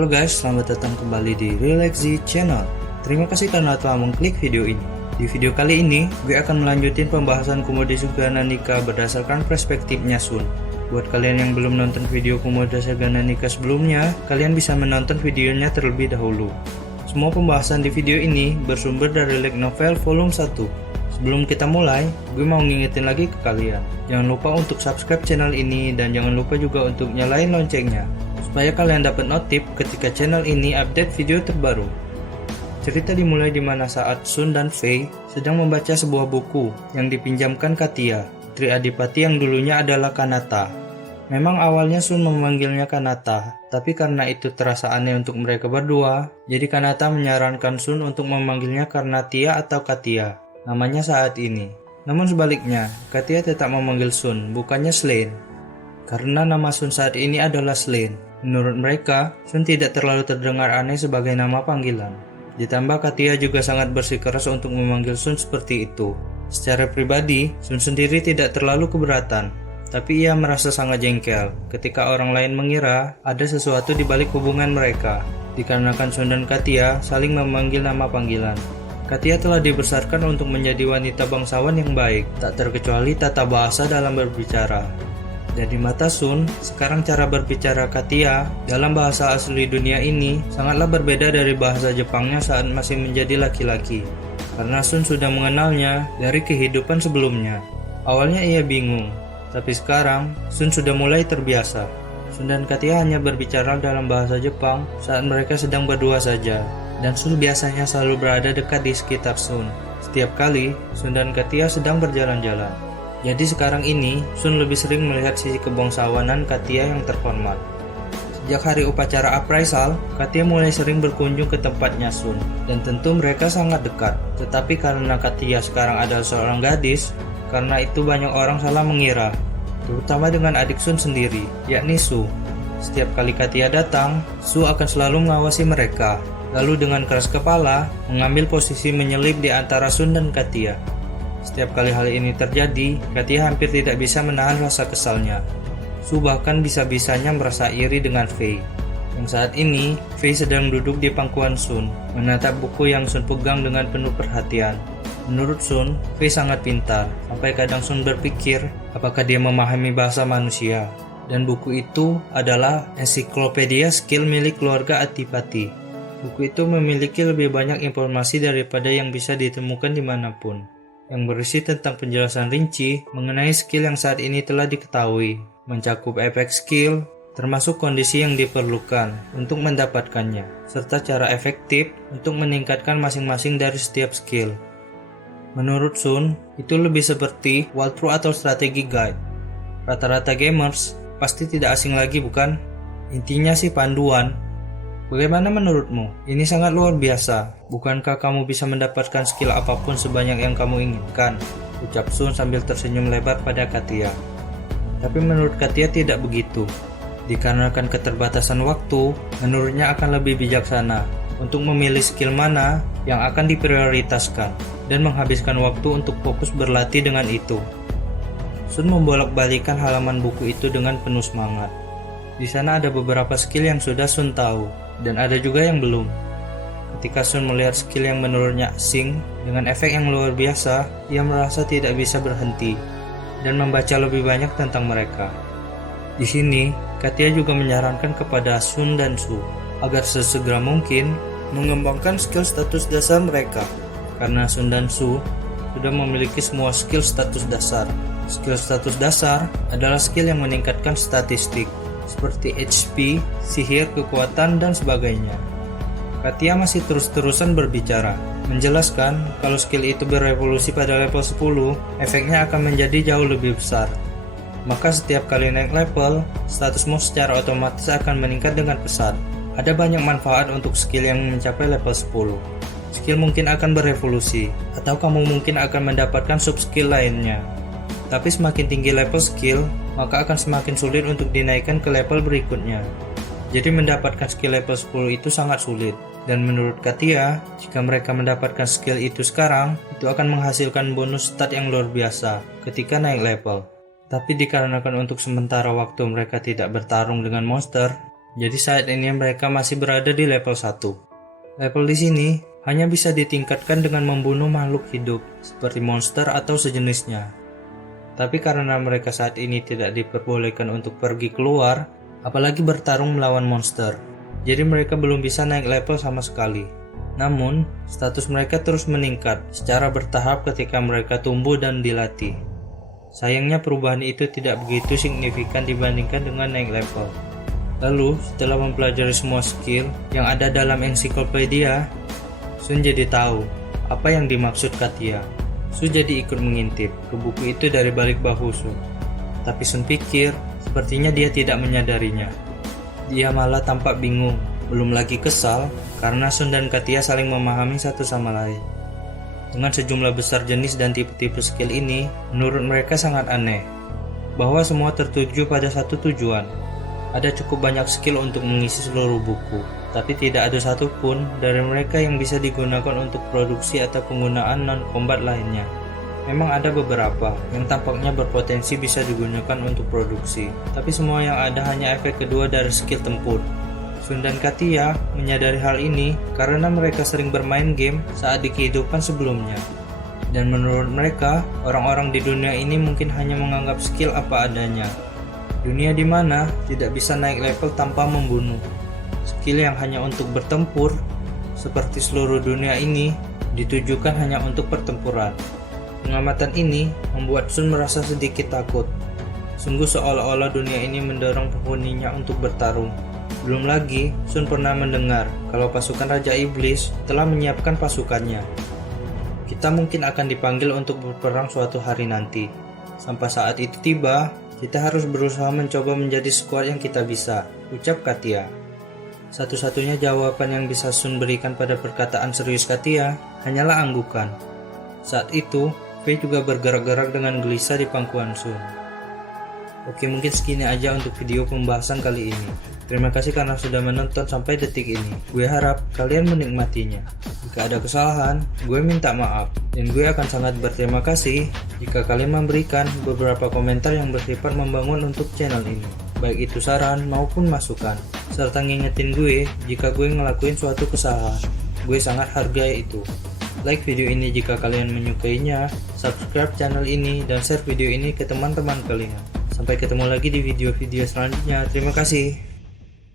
Halo guys, selamat datang kembali di Relaxzy Channel. Terima kasih karena telah mengklik video ini. Di video kali ini, gue akan melanjutin pembahasan Kumoda Sugana Nikah berdasarkan perspektifnya Sun. Buat kalian yang belum nonton video Kumoda Sugana Nikah sebelumnya, kalian bisa menonton videonya terlebih dahulu. Semua pembahasan di video ini bersumber dari Light Novel Volume 1. Sebelum kita mulai, gue mau ngingetin lagi ke kalian. Jangan lupa untuk subscribe channel ini dan jangan lupa juga untuk nyalain loncengnya, supaya kalian dapat notif ketika channel ini update video terbaru. Cerita dimulai di mana saat Sun dan Fei sedang membaca sebuah buku yang dipinjamkan Katia, putri adipati yang dulunya adalah Kanata. Memang awalnya Sun memanggilnya Kanata, tapi karena itu terasa aneh untuk mereka berdua, jadi Kanata menyarankan Sun untuk memanggilnya Karnatia atau Katia, namanya saat ini. Namun sebaliknya, Katia tetap memanggil Sun, bukannya Slain, karena nama Sun saat ini adalah Slain. Menurut mereka, Sun tidak terlalu terdengar aneh sebagai nama panggilan. Ditambah Katia juga sangat bersikeras untuk memanggil Sun seperti itu. Secara pribadi, Sun sendiri tidak terlalu keberatan, tapi ia merasa sangat jengkel ketika orang lain mengira ada sesuatu di balik hubungan mereka, dikarenakan Sun dan Katia saling memanggil nama panggilan. Katia telah dibesarkan untuk menjadi wanita bangsawan yang baik, tak terkecuali tata bahasa dalam berbicara. Dari mata Sun, sekarang cara berbicara Katia dalam bahasa asli dunia ini sangatlah berbeda dari bahasa Jepangnya saat masih menjadi laki-laki. Karena Sun sudah mengenalnya dari kehidupan sebelumnya. Awalnya ia bingung, tapi sekarang Sun sudah mulai terbiasa. Sun dan Katia hanya berbicara dalam bahasa Jepang saat mereka sedang berdua saja. Dan Sun biasanya selalu berada dekat di sekitar Sun setiap kali Sun dan Katia sedang berjalan-jalan. Jadi sekarang ini, Sun lebih sering melihat sisi kebangsawanan Katia yang terhormat. Sejak hari upacara appraisal, Katia mulai sering berkunjung ke tempatnya Sun, dan tentu mereka sangat dekat. Tetapi karena Katia sekarang adalah seorang gadis, karena itu banyak orang salah mengira, terutama dengan adik Sun sendiri, yakni Su. Setiap kali Katia datang, Su akan selalu mengawasi mereka, lalu dengan keras kepala, mengambil posisi menyelip di antara Sun dan Katia. Setiap kali hal ini terjadi, Katia hampir tidak bisa menahan rasa kesalnya. Su bahkan bisa-bisanya merasa iri dengan Fei. Yang saat ini, Fei sedang duduk di pangkuan Sun, menatap buku yang Sun pegang dengan penuh perhatian. Menurut Sun, Fei sangat pintar, sampai kadang Sun berpikir apakah dia memahami bahasa manusia. Dan buku itu adalah ensiklopedia skill milik keluarga Adipati. Buku itu memiliki lebih banyak informasi daripada yang bisa ditemukan dimanapun, yang berisi tentang penjelasan rinci mengenai skill yang saat ini telah diketahui, mencakup efek skill, termasuk kondisi yang diperlukan untuk mendapatkannya, serta cara efektif untuk meningkatkan masing-masing dari setiap skill. Menurut Sun, itu lebih seperti walkthrough atau strategi guide. Rata-rata gamers pasti tidak asing lagi, bukan? Intinya sih panduan. Bagaimana menurutmu? Ini sangat luar biasa. Bukankah kamu bisa mendapatkan skill apapun sebanyak yang kamu inginkan? Ucap Sun sambil tersenyum lebar pada Katia. Tapi menurut Katia tidak begitu. Dikarenakan keterbatasan waktu, menurutnya akan lebih bijaksana untuk memilih skill mana yang akan diprioritaskan dan menghabiskan waktu untuk fokus berlatih dengan itu. Sun membolak-balikan halaman buku itu dengan penuh semangat. Di sana ada beberapa skill yang sudah Sun tahu, dan ada juga yang belum. Ketika Sun melihat skill yang menurutnya asing, dengan efek yang luar biasa, ia merasa tidak bisa berhenti, dan membaca lebih banyak tentang mereka. Di sini, Katia juga menyarankan kepada Sun dan Su, agar sesegera mungkin mengembangkan skill status dasar mereka, karena Sun dan Su sudah memiliki semua skill status dasar. Skill status dasar adalah skill yang meningkatkan statistik, seperti HP, sihir, kekuatan, dan sebagainya. Katia masih terus-terusan berbicara, menjelaskan kalau skill itu berevolusi pada level 10, efeknya akan menjadi jauh lebih besar. Maka setiap kali naik level, statusmu secara otomatis akan meningkat dengan pesat. Ada banyak manfaat untuk skill yang mencapai level 10. Skill mungkin akan berevolusi, atau kamu mungkin akan mendapatkan sub-skill lainnya. Tapi semakin tinggi level skill, maka akan semakin sulit untuk dinaikkan ke level berikutnya. Jadi mendapatkan skill level 10 itu sangat sulit. Dan menurut Katia, jika mereka mendapatkan skill itu sekarang, itu akan menghasilkan bonus stat yang luar biasa ketika naik level. Tapi dikarenakan untuk sementara waktu mereka tidak bertarung dengan monster, Jadi saat ini mereka masih berada di level 1. Level di sini hanya bisa ditingkatkan dengan membunuh makhluk hidup seperti monster atau sejenisnya. Tapi karena mereka saat ini tidak diperbolehkan untuk pergi keluar, apalagi bertarung melawan monster, jadi mereka belum bisa naik level sama sekali. Namun, status mereka terus meningkat secara bertahap ketika mereka tumbuh dan dilatih. Sayangnya perubahan itu tidak begitu signifikan dibandingkan dengan naik level. Lalu, setelah mempelajari semua skill yang ada dalam ensiklopedia, Sun jadi tahu apa yang dimaksud Katia. Sun jadi ikut mengintip ke buku itu dari balik bahu Sun. Tapi Sun pikir, sepertinya dia tidak menyadarinya. Dia malah tampak bingung, belum lagi kesal, karena Sun dan Katia saling memahami satu sama lain. Dengan sejumlah besar jenis dan tipe-tipe skill ini, menurut mereka sangat aneh, bahwa semua tertuju pada satu tujuan. Ada cukup banyak skill untuk mengisi seluruh buku, tapi tidak ada satupun dari mereka yang bisa digunakan untuk produksi atau penggunaan non-combat lainnya. Memang ada beberapa yang tampaknya berpotensi bisa digunakan untuk produksi, tapi semua yang ada hanya efek kedua dari skill tempur. Sun dan Katia menyadari hal ini karena mereka sering bermain game saat di kehidupan sebelumnya. Dan menurut mereka, orang-orang di dunia ini mungkin hanya menganggap skill apa adanya. Dunia di mana tidak bisa naik level tanpa membunuh. Skill yang hanya untuk bertempur, seperti seluruh dunia ini, ditujukan hanya untuk pertempuran. Pengamatan ini membuat Sun merasa sedikit takut. Sungguh seolah-olah dunia ini mendorong penghuninya untuk bertarung. Belum lagi, Sun pernah mendengar kalau pasukan Raja Iblis telah menyiapkan pasukannya. Kita mungkin akan dipanggil untuk berperang suatu hari nanti. Sampai saat itu tiba, kita harus berusaha mencoba menjadi skuad yang kita bisa, ucap Katia. Satu-satunya jawaban yang bisa Sun berikan pada perkataan serius Katia hanyalah anggukan. Saat itu, Faye juga bergerak-gerak dengan gelisah di pangkuan Sun. Oke, mungkin segini aja untuk video pembahasan kali ini. Terima kasih karena sudah menonton sampai detik ini. Gue harap kalian menikmatinya. Jika ada kesalahan, gue minta maaf. Dan gue akan sangat berterima kasih jika kalian memberikan beberapa komentar yang bersifat membangun untuk channel ini. Baik itu saran maupun masukan. Serta ngingetin gue jika gue ngelakuin suatu kesalahan. Gue sangat hargai itu. Like video ini jika kalian menyukainya, subscribe channel ini, dan share video ini ke teman-teman kalian. Sampai ketemu lagi di video-video selanjutnya. Terima kasih.